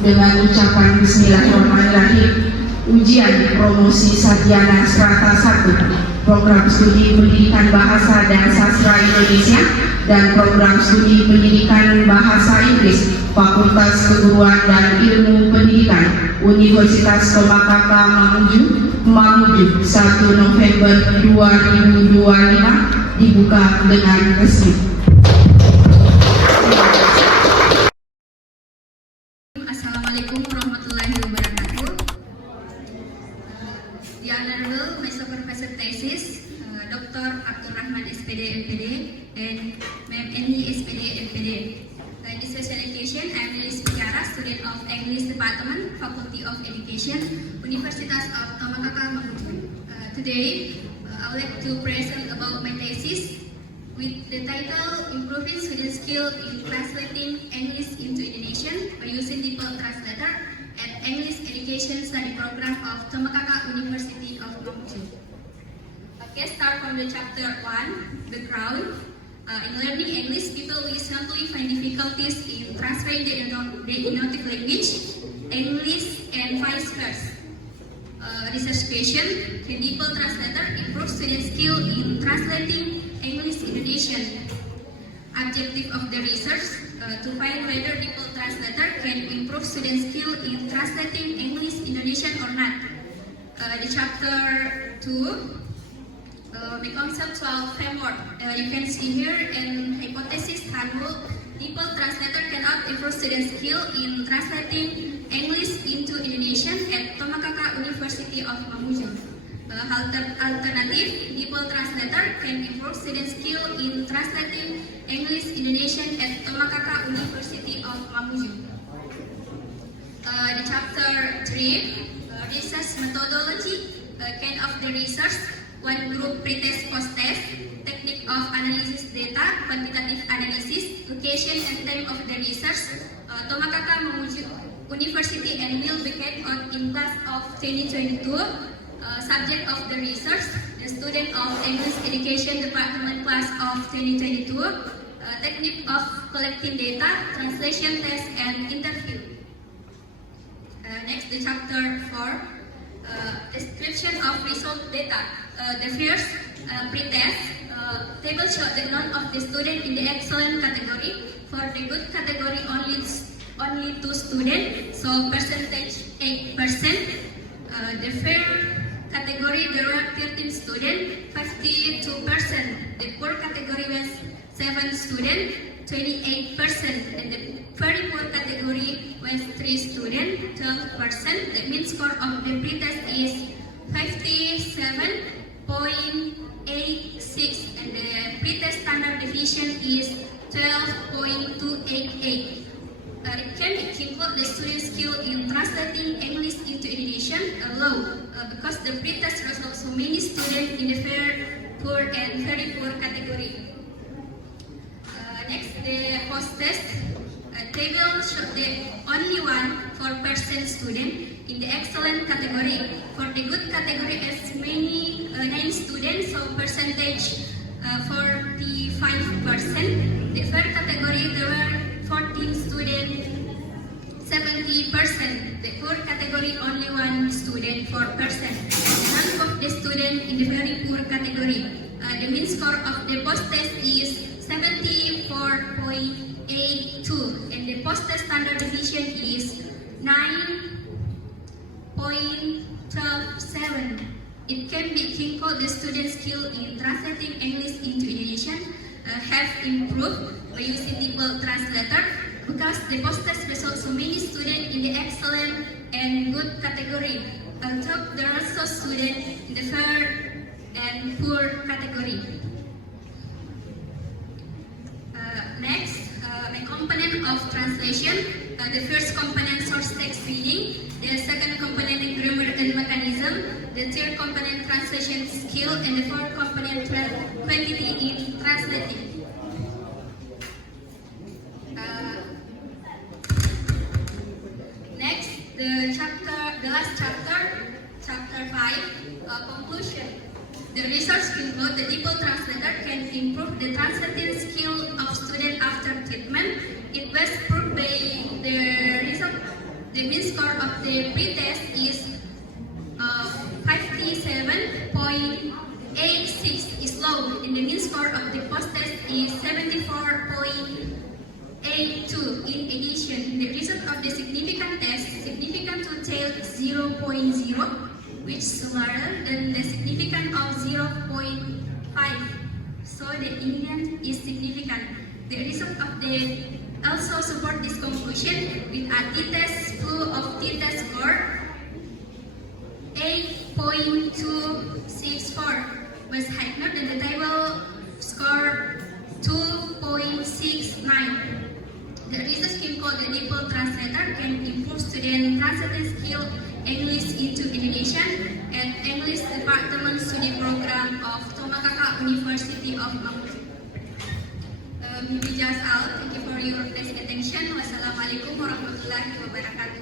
dengan ucapan Bismillahirrahmanirrahim. Ujian promosi sarjana strata 1 program studi pendidikan bahasa dan sastra Indonesia dan program studi pendidikan bahasa Inggris Fakultas Keguruan dan Ilmu Pendidikan Universitas Tomakaka Mamuju 1 November 2025 dibuka dengan resmi. Assalamualaikum warahmatullahi wabarakatuh. The Honorable My Supervisor Thesis, Dr. Abdul Rahman SPD MPD and Ma'am Eni SPD MPD. In Special Education, I am Lilis Piara, student of English Department, Faculty of Education, Universitas of Tomakaka Mamuju. Today, I would like to present about my thesis with the title Improving Student Skill in Translating English into Indonesian by using DeepL Translator at English Education Study Program of Tomakaka University of Mamuju. Okay, start from the chapter 1, background. In learning English, people will simply find difficulties in transferring the innovative language, English, and vice versa. Research question: can DeepL Translator improve student skill in translating English Indonesian? Objective of the research to find whether DeepL Translator can improve student skill in translating English Indonesian or not. The chapter 2. The conceptual framework. You can see here in hypothesis handbook, DeepL Translator cannot improve student skill in translating English into Indonesian at Tomakaka University of Mamuju. Alternative, DeepL Translator can improve student skill in translating English Indonesian at Tomakaka University of Mamuju. The chapter 3, research methodology, kind of the research. One group pretest post-test, technique of analysis data, quantitative analysis, location and time of the research, Tomakaka Mamuju University and will be carried out in class of 2022. Subject of the research, the student of English Education Department class of 2022, technique of collecting data, translation test and interview. Next, the chapter 4. Description of result data. The first pretest table show the none of the student in the excellent category. For the good category, only 2 students, so percentage 8%. The fair category, there were 13 students, 52%. The poor category was 7 students, 28%, and the very poor category was 3 students, 12%. The mean score of the pretest is 57.86, and the pretest standard deviation is 12.288. It can include the student skill in translating English into Indonesian low, because the pretest results so many students in the very poor and very poor category. Next, the post-test table show the only 1% student in the excellent category. For the good category, as many 9 students, so percentage 45%. The fair category, there were 14 students, 70%. The poor category, only 1 student, 4%. None of the student in the very poor category. The mean score of the post-test is 74.82, and the post-test standard deviation is 9.27. It can be included the student skill in translating English into Indonesian have improved by using DeepL Translator, because the post-test results so many students in the excellent and good category, although there are also students in the fair and poor category. Next, a component of translation. The first component, source text reading. The second component, grammar and mechanism. The third component, translation skill. And the fourth component, quantity in translating. Next, the last chapter, chapter 5, conclusion. The research concludes the DeepL Translator can improve the translating skill of students after treatment. It was proved by the result The mean score of the pre-test is 57.86 is low, and the mean score of the post-test is 74.82. In addition, the result of the significant test, significant total 0.0, which is smaller than the significant of 0.5. So the Indian is significant. The result of the also support this conclusion with a t-test flu of t-test score 8.264 was higher than the table score 2.69. The research team called the Nipple Translator can improve student translating skill English into Indonesian and English Department Studi Program of Tomakaka University of Bangkok. Maybe just out. Thank you for your attention. Wassalamualaikum warahmatullahi wabarakatuh.